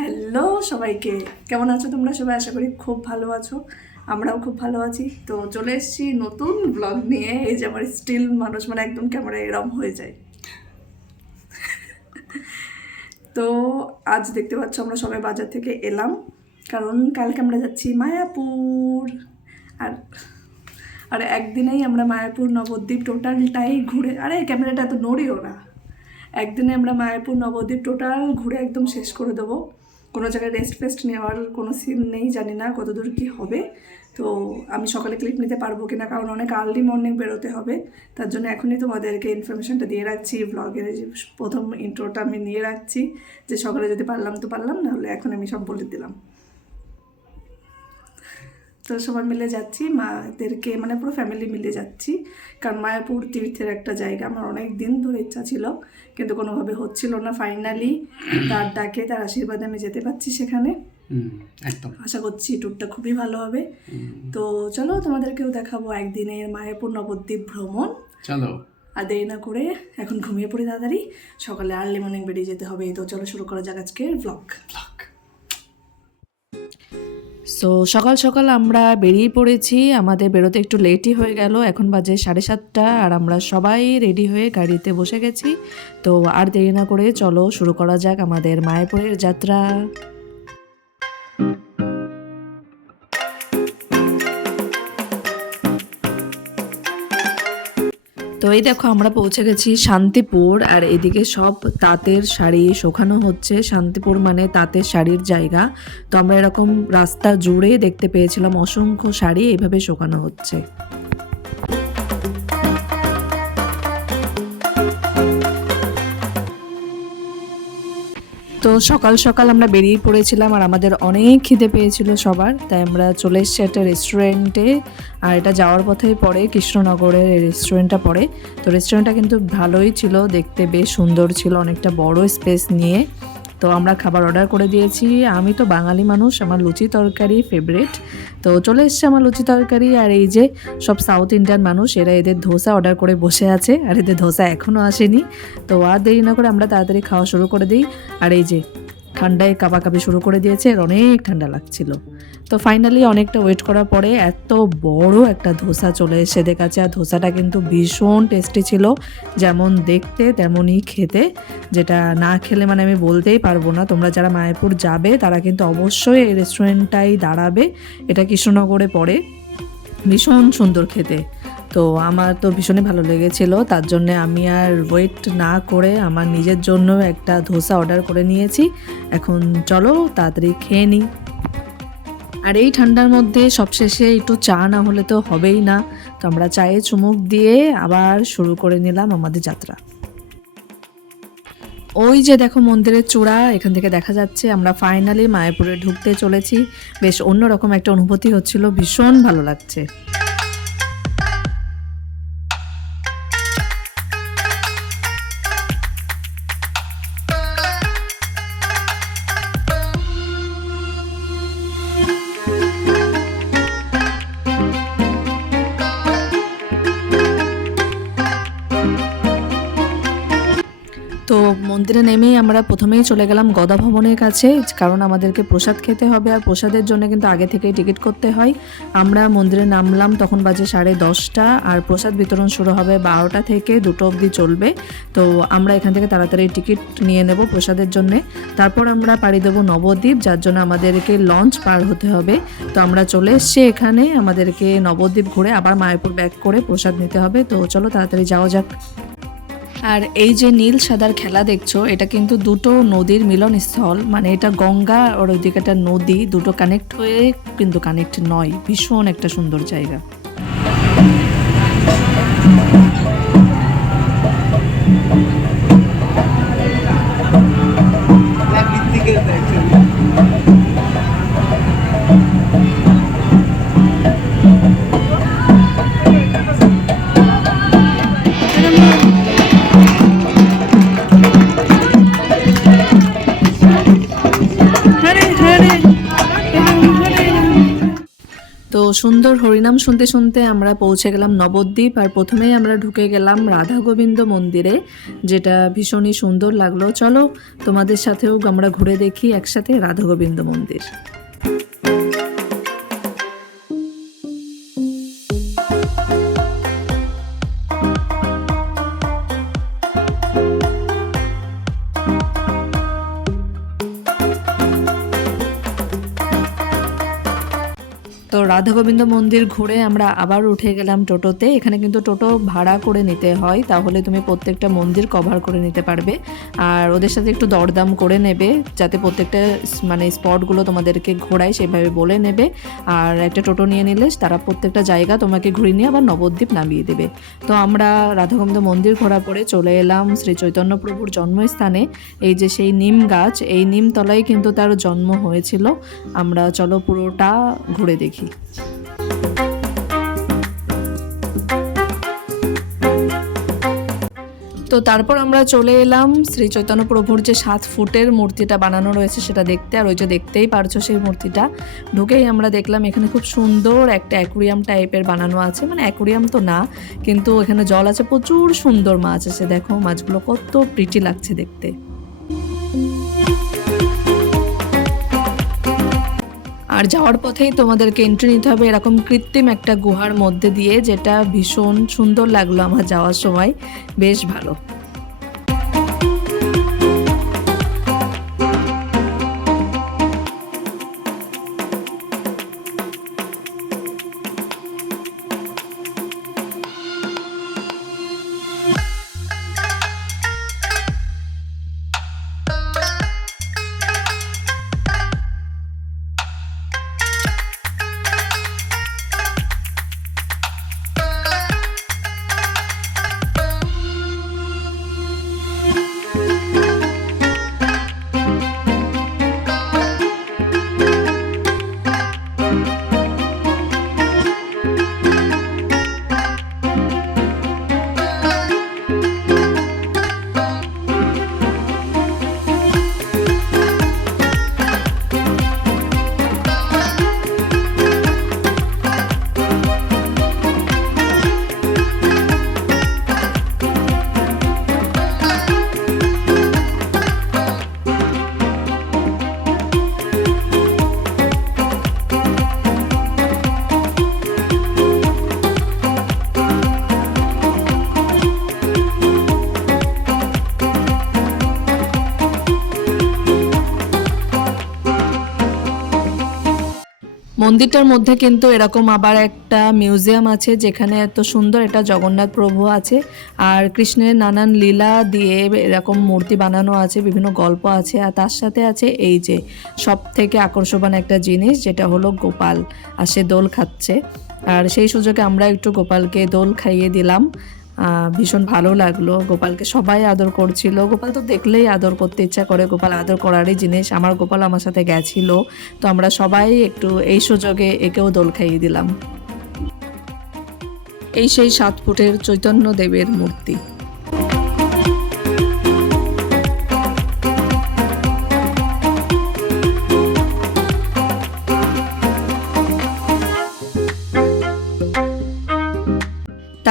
Hello সবাইকে, কেমন আছো তোমরা সবাই? আশা করি খুব ভালো আছো, আমরাও খুব ভালো আছি। তো চলে এসেছি নতুন ব্লগ নিয়ে। এই যে আমার স্টিল মানুষ মানে একদম ক্যামেরা এরম হয়ে যায়। তো আজ দেখতে পাচ্ছ আমরা সবাই বাজার থেকে এলাম, কারণ কালকে আমরা যাচ্ছি মায়াপুর। আর আর একদিনেই আমরা মায়াপুর নবদ্বীপ টোটালটাই ঘুরে, আরে ক্যামেরাটা এত নড়িও না, একদিনে আমরা মায়াপুর নবদ্বীপ টোটাল ঘুরে একদম শেষ করে দেবো। কোনো জায়গায় রেস্ট ফেস্ট নেওয়ার কোনো সিন নেই, জানি না কতদূর কী হবে। তো আমি সকালে ক্লিপ নিতে পারবো কিনা, কারণ অনেক আর্লি মর্নিং বেরোতে হবে। তার জন্য এখনই তোমাদেরকে ইনফরমেশানটা দিয়ে রাখছি, ব্লগের যে প্রথম ইন্ট্রোটা আমি নিয়ে রাখছি, যে সকালে যদি পারলাম তো পারলাম, নাহলে এখন আমি সব বলে দিলাম। তো সবাই মিলে যাচ্ছি, মাদেরকে মানে পুরো ফ্যামিলি মিলে যাচ্ছি, কারণ মায়াপুর তীর্থের একটা জায়গা, আমার অনেক দিন ধরে ইচ্ছা ছিল, কিন্তু কোনোভাবে হচ্ছিল না। ফাইনালি তার ডাকে, তার আশীর্বাদে আমি যেতে পারছি সেখানে। একদম আশা করছি ট্যুরটা খুবই ভালো হবে। তো চলো তোমাদেরকেও দেখাবো একদিনের মায়াপুর নবদ্বীপ ভ্রমণ। চলো, আর দেরি না করে এখন ঘুমিয়ে পড়ি তাড়াতাড়ি, সকালে আর্লি মর্নিং বেরিয়ে যেতে হবে। তো চলো শুরু করা যাক আজকের ব্লগ। সো সকাল সকাল আমরা বেরিয়ে পড়েছি, আমাদের বেরোতে একটু লেটই হয়ে গেল, এখন বাজে 7:30, আর আমরা সবাই রেডি হয়ে গাড়িতে বসে গেছি। তো আর দেরি না করে চলো শুরু করা যাক আমাদের মায়াপুরের যাত্রা। তো এই দেখো আমরা পৌঁছে গেছি শান্তিপুর, আর এদিকে সব তাঁতের শাড়ি শোকানো হচ্ছে। শান্তিপুর মানে তাঁতের শাড়ির জায়গা। তো আমরা এরকম রাস্তা জুড়ে দেখতে পেয়েছিলাম অসংখ্য শাড়ি এইভাবে শোকানো হচ্ছে। তো সকাল সকাল আমরা বেরিয়ে পড়েছিলাম, আর আমাদের অনেক খিদে পেয়েছিল সবার, তাই আমরা চলে এসেছি একটা রেস্টুরেন্টে। আর এটা যাওয়ার পথেই পড়ে, কৃষ্ণনগরের এই রেস্টুরেন্টটা পড়ে। তো রেস্টুরেন্টটা কিন্তু ভালোই ছিল, দেখতে বেশ সুন্দর ছিল, অনেকটা বড় স্পেস নিয়ে। তো আমরা খাবার অর্ডার করে দিয়েছি। আমি তো বাঙালি মানুষ, আমার লুচি তরকারি ফেভারিট। তো চলে এসছে আমার লুচি তরকারি, আর এই যে সব সাউথ ইন্ডিয়ান মানুষ, এরা এদের ধোসা অর্ডার করে বসে আছে, আর এদের ধোসা এখনও আসেনি। তো আর দেরি না করে আমরা তাড়াতাড়ি খাওয়া শুরু করে দিই। আর এই যে ঠান্ডায় কাঁপাকাঁপি শুরু করে দিয়েছে, আর অনেক ঠান্ডা লাগছিল। তো ফাইনালি অনেকটা ওয়েট করার পরে এত বড় একটা ধোসা চলে এসে দেখাচ্ছে, আর ধোসাটা কিন্তু ভীষণ টেস্টি ছিল, যেমন দেখতে তেমনই খেতে, যেটা না খেলে মানে আমি বলতেই পারবো না। তোমরা যারা মায়াপুর যাবে তারা কিন্তু অবশ্যই এই রেস্টুরেন্টটাই দাঁড়াবে, এটা কৃষ্ণনগরে পড়ে। ভীষণ সুন্দর খেতে, তো আমার তো ভীষণই ভালো লেগেছিল। তার জন্যে আমি আর ওয়েট না করে আমার নিজের জন্য একটা ধোসা অর্ডার করে নিয়েছি। এখন চলো তাড়াতাড়ি খেয়ে নিই। আর এই ঠান্ডার মধ্যে সবশেষে একটু চা না হলে তো হবেই না। তো আমরা চায়ে চুমুক দিয়ে আবার শুরু করে নিলাম আমাদের যাত্রা। ওই যে দেখো মন্দিরের চূড়া, এখান থেকে দেখা যাচ্ছে। আমরা ফাইনালি মায়াপুরে ঢুকতে চলেছি, বেশ অন্যরকম একটা অনুভূতি হচ্ছিল, ভীষণ ভালো লাগছে। তো মন্দিরে নেমেই আমরা প্রথমেই চলে গেলাম গদা ভবনের কাছে, কারণ আমাদেরকে প্রসাদ খেতে হবে, আর প্রসাদের জন্য কিন্তু আগে থেকেই টিকিট করতে হয়। আমরা মন্দিরে নামলাম তখন বাজে 10:30, আর প্রসাদ বিতরণ শুরু হবে 12টা থেকে 2টো অবধি চলবে। তো আমরা এখান থেকে তাড়াতাড়ি টিকিট নিয়ে নেব প্রসাদের জন্যে। তারপর আমরা পাড়ি দেবো নবদ্বীপ, যার জন্য আমাদেরকে লঞ্চ পার হতে হবে। তো আমরা চলে এসেছি এখানে, আমাদেরকে নবদ্বীপ ঘুরে আবার মায়াপুর ব্যাক করে প্রসাদ নিতে হবে। তো চলো তাড়াতাড়ি যাওয়া যাক। আর এই যে নীল সাদার খেলা দেখছো, এটা কিন্তু দুটো নদীর মিলনস্থল, মানে এটা গঙ্গা আর ওইদিকে একটা নদী, দুটো কানেক্ট হয়ে কিন্তু কানেক্ট নয়। ভীষণ একটা সুন্দর জায়গা। তো সুন্দর হরিনাম শুনতে শুনতে আমরা পৌঁছে গেলাম নবদ্বীপ। আর প্রথমেই আমরা ঢুকে গেলাম রাধা গোবিন্দ মন্দিরে, যেটা ভীষণই সুন্দর লাগলো। চলো তোমাদের সাথেও আমরা ঘুরে দেখি একসাথে রাধা গোবিন্দ মন্দির। তো রাধা গোবিন্দ মন্দির ঘুরে আমরা আবার উঠে গেলাম টোটোতে। এখানে কিন্তু টোটো ভাড়া করে নিতে হয়, তাহলে তুমি প্রত্যেকটা মন্দির কভার করে নিতে পারবে। আর ওদের সাথে একটু দরদাম করে নেবে, যাতে প্রত্যেকটা স্পটগুলো তোমাদেরকে ঘোরায় সেভাবে বলে নেবে। আর একটা টোটো নিয়ে নিলে তারা প্রত্যেকটা জায়গা তোমাকে ঘুরিয়ে নিয়ে আবার নবদ্বীপ নামিয়ে দেবে। তো আমরা রাধা গোবিন্দ মন্দির ঘোরা পরে চলে এলাম শ্রী চৈতন্য প্রভুর জন্মস্থানে। এই যে সেই নিম গাছ, এই নিম তলায় কিন্তু তার জন্ম হয়েছিল। আমরা চলো পুরোটা ঘুরে দেখি। তো তারপর আমরা চলে এলাম শ্রী চৈতন্য প্রভুর যে 7 ফুটের মূর্তিটা বানানো রয়েছে সেটা দেখতে। আর ওই যে দেখতেই পারছো সেই মূর্তিটা, ঢুকেই আমরা দেখলাম এখানে খুব সুন্দর একটা অ্যাকুরিয়াম টাইপের বানানো আছে। মানে অ্যাকুরিয়াম তো না, কিন্তু এখানে জল আছে, প্রচুর সুন্দর মাছ আছে। দেখো মাছগুলো কত প্রিটি লাগছে দেখতে। আর যাওয়ার পথেই তোমাদেরকে এন্ট্রি নিতে হবে এরকম কৃত্রিম একটা গুহার মধ্যে দিয়ে, যেটা ভীষণ সুন্দর লাগলো আমার যাওয়ার সময়, বেশ ভালো। মন্দিরটার মধ্যে কিন্তু এরকম আবার একটা মিউজিয়াম আছে, যেখানে এত সুন্দর একটা জগন্নাথ প্রভু আছে। আর কৃষ্ণের নানান লীলা দিয়ে এরকম মূর্তি বানানো আছে, বিভিন্ন গল্প আছে। আর তার সাথে আছে এই যে সব থেকে আকর্ষণ একটা জিনিস, যেটা হলো গোপাল, আর সে দোল খাচ্ছে। আর সেই সুযোগে আমরা একটু গোপালকে দোল খাইয়ে দিলাম। ভীষণ ভালো লাগলো, গোপালকে সবাই আদর করছিল। গোপাল তো দেখলেই আদর করতে ইচ্ছা করে, গোপাল আদর করারই জিনিস। আমার গোপাল আমার সাথে গেছিল, তো আমরা সবাই একটু এই সুযোগে একেও দোল খাইয়ে দিলাম। এই সেই 7 ফুটের চৈতন্য দেবের মূর্তি।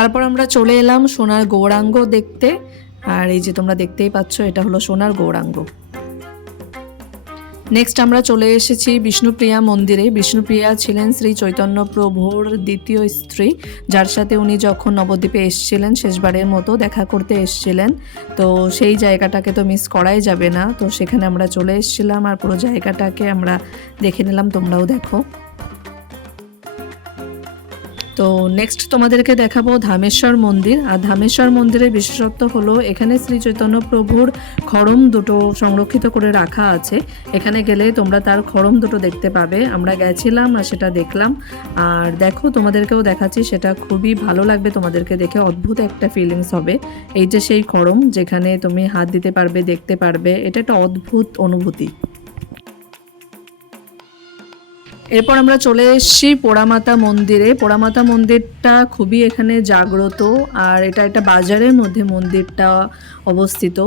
তারপর আমরা চলে এলাম সোনার গৌরাঙ্গ দেখতে। আর এই যে তোমরা দেখতেই পাচ্ছ, এটা হলো সোনার গৌরাঙ্গ। নেক্সট আমরা চলে এসেছি বিষ্ণুপ্রিয়া মন্দিরে। বিষ্ণুপ্রিয়া ছিলেন শ্রী চৈতন্য প্রভুর দ্বিতীয় স্ত্রী, যার সাথে উনি যখন নবদ্বীপে এসেছিলেন শেষবারের মতো দেখা করতে এসেছিলেন। তো সেই জায়গাটাকে তো মিস করাই যাবে না। তো সেখানে আমরা চলে এসেছিলাম, আর পুরো জায়গাটাকে আমরা দেখে নিলাম, তোমরাও দেখো। তো নেক্সট তোমাদেরকে দেখাবো ধামেশ্বর মন্দির। আর ধামেশ্বর মন্দিরের বিশেষত্ব হলো এখানে শ্রী চৈতন্য প্রভুর খড়ম দুটো সংরক্ষিত করে রাখা আছে। এখানে গেলে তোমরা তার খড়ম দুটো দেখতে পাবে। আমরা গেছিলাম আর সেটা দেখলাম, আর দেখো তোমাদেরকেও দেখাচ্ছি, সেটা খুবই ভালো লাগবে তোমাদেরকে দেখে, অদ্ভুত একটা ফিলিংস হবে। এই যে সেই খড়ম, যেখানে তুমি হাত দিতে পারবে, দেখতে পারবে, এটা একটা অদ্ভুত অনুভূতি। এরপর আমরা চলে এসেছি পোড়ামাতা মন্দিরে। পোড়ামাতা মন্দিরটা খুবই এখানে জাগ্রত, আর এটা একটা বাজারের মধ্যে মন্দিরটা অবস্থিত।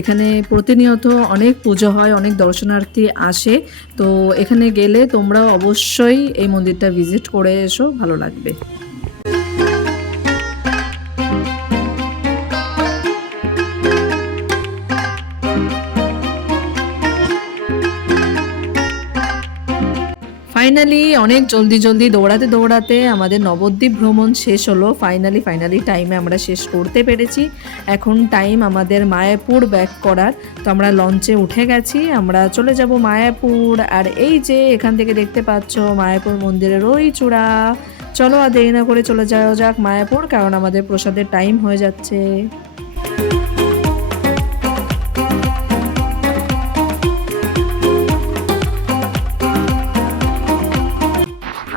এখানে প্রতিনিয়ত অনেক পুজো হয়, অনেক দর্শনার্থী আসে। তো এখানে গেলে তোমরা অবশ্যই এই মন্দিরটা ভিজিট করে এসো, ভালো লাগবে। ফাইনালি অনেক জলদি দৌড়াতে আমাদের নবদ্বীপ ভ্রমণ শেষ হলো। ফাইনালি টাইমে আমরা শেষ করতে পেরেছি। এখন টাইম আমাদের মায়াপুর ব্যাক করার। তো আমরা লঞ্চে উঠে গেছি, আমরা চলে যাব মায়াপুর। আর এই যে এখান থেকে দেখতে পাচ্ছ মায়াপুর মন্দিরের ওই চূড়া। চলো আর দেরি না করে চলে যাওয়া যাক মায়াপুর, কারণ আমাদের প্রসাদের টাইম হয়ে যাচ্ছে।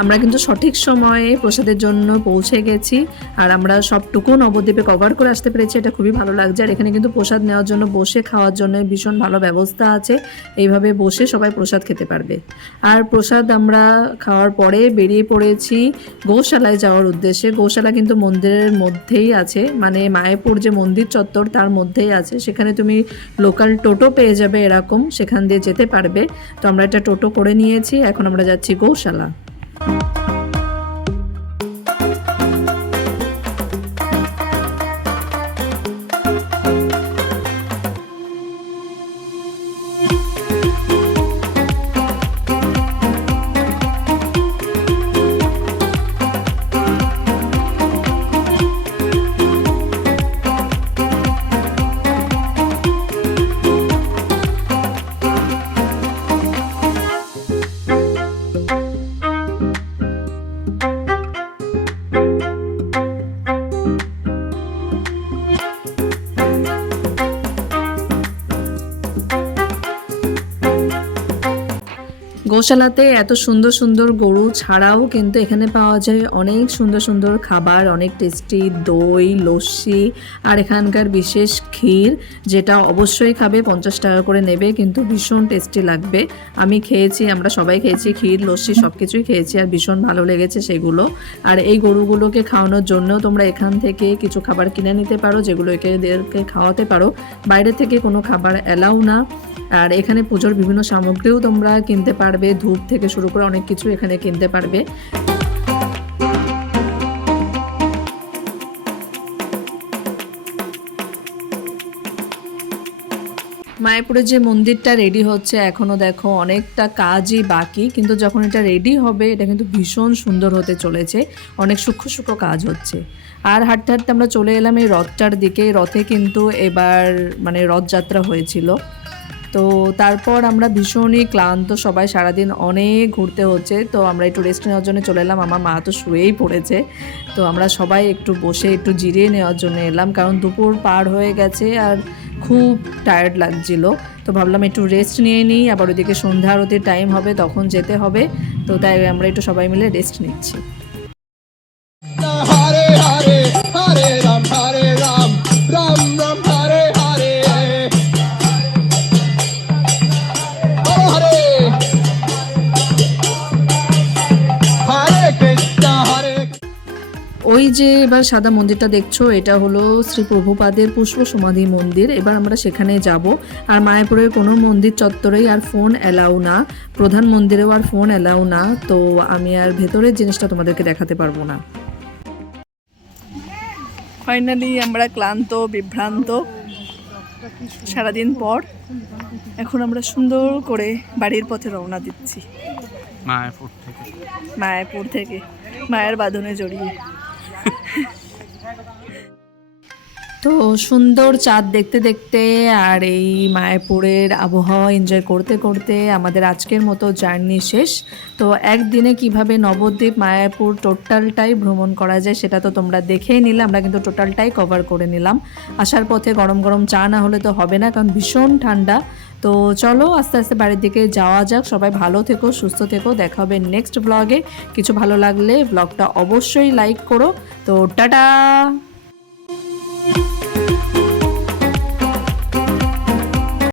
আমরা কিন্তু সঠিক সময়ে প্রসাদের জন্য পৌঁছে গেছি, আর আমরা সবটুকু নবদ্বীপে কভার করে আসতে পেরেছি। এটা খুবই ভালো লাগছে। আর এখানে কিন্তু প্রসাদ নেওয়ার জন্য, বসে খাওয়ার জন্য ভীষণ ভালো ব্যবস্থা আছে। এইভাবে বসে সবাই প্রসাদ খেতে পারবে। আর প্রসাদ আমরা খাওয়ার পরে বেরিয়ে পড়েছি গৌশালায় যাওয়ার উদ্দেশ্যে। গৌশালা কিন্তু মন্দিরের মধ্যেই আছে, মানে মায়াপুর যে মন্দির চত্বর তার মধ্যেই আছে। সেখানে তুমি লোকাল টোটো পেয়ে যাবে, এরকম সেখান দিয়ে যেতে পারবে। তো আমরা একটা টোটো করে নিয়েছি, এখন আমরা যাচ্ছি গৌশালা। গোশালাতে এত সুন্দর গরু ছাড়াও কিন্তু এখানে পাওয়া যায় অনেক সুন্দর খাবার, অনেক টেস্টি দই, লস্যি, আর এখানকার বিশেষ ক্ষীর, যেটা অবশ্যই খাবে। 50 টাকা করে নেবে, কিন্তু ভীষণ টেস্টি লাগবে। আমি খেয়েছি, আমরা সবাই খেয়েছি, ক্ষীর, লস্যি সব কিছুই খেয়েছি, আর ভীষণ ভালো লেগেছে সেগুলো। আর এই গরুগুলোকে খাওয়ানোর জন্য তোমরা এখান থেকে কিছু খাবার কিনে নিতে পারো, যেগুলো এদেরকে খাওয়াতে পারো। বাইরে থেকে কোনো খাবার অ্যালাউ না। আর এখানে পুজোর বিভিন্ন সামগ্রীও তোমরা কিনতে পারবে, ধূপ থেকে শুরু করে অনেক কিছু এখানে কিনতে পারবে। মায়াপুরের যে মন্দিরটা রেডি হচ্ছে এখনও দেখো অনেকটা কাজই বাকি, কিন্তু যখন এটা রেডি হবে এটা কিন্তু ভীষণ সুন্দর হতে চলেছে। অনেক সূক্ষ্ম কাজ হচ্ছে। আর হাঁটতে আমরা চলে এলাম এই রথটার দিকে। রথে কিন্তু এবার মানে রথযাত্রা হয়েছিল। তো তারপর আমরা ভীষণই ক্লান্ত, সবাই সারাদিন অনেক ঘুরতে হচ্ছে। তো আমরা একটু রেস্ট নেওয়ার জন্য চলে এলাম। আমার মা তো শুয়েই পড়েছে। তো আমরা সবাই একটু বসে একটু জিরিয়ে নেওয়ার জন্য এলাম, কারণ দুপুর পার হয়ে গেছে আর খুব টায়ার্ড লাগছিল। তো ভাবলাম একটু রেস্ট নিয়ে নিই, আবার ওইদিকে সন্ধ্যা আরতির টাইম হবে, তখন যেতে হবে। তো তাই আমরা একটু সবাই মিলে রেস্ট নিচ্ছি। হরে হরে হরে রাম হরে রাম রাম রাম হরে হরে হরে হরে কৃষ্ণ হরে। ওই যে এবার সাদা মন্দিরটা দেখছো, এটা হলো শ্রী প্রভুপাদের পুষ্প সমাধি মন্দির। এবার আমরা সেখানে যাব। আর মায়াপুরের কোনো মন্দির চত্বরেই আর ফোন অ্যালাউ না, প্রধান মন্দিরেও আর ফোন অ্যালাউ না। তো আমি আর ভেতরের জিনিসটা তোমাদেরকে দেখাতে পারবো না। ফাইনালি আমরা ক্লান্ত, বিভ্রান্ত সারাদিন পর এখন আমরা সুন্দর করে বাড়ির পথে রওনা দিচ্ছি মায়াপুর থেকে মায়ের বাঁধনে জড়িয়ে। তো সুন্দর চাঁদ দেখতে আর এই মায়াপুরের আবহাওয়া এনজয় করতে আমাদের আজকের মতো জার্নি শেষ। তো একদিনে কিভাবে নবদ্বীপ মায়াপুর টোটালটাই ভ্রমণ করা যায় সেটা তো তোমরা দেখেই নিলে। আমরা কিন্তু টোটালটাই কভার করে নিলাম। আসার পথে গরম চা না হলে তো হবে না, কারণ ভীষণ ঠান্ডা। তো চলো আস্তে আস্তে বাড়ির দিকে যাওয়া যাক। সবাই ভালো থেকো, সুস্থ থেকো। দেখা হবে নেক্সট ব্লগে। কিছু ভালো লাগলে ব্লগটা অবশ্যই লাইক করো। তো টাটা।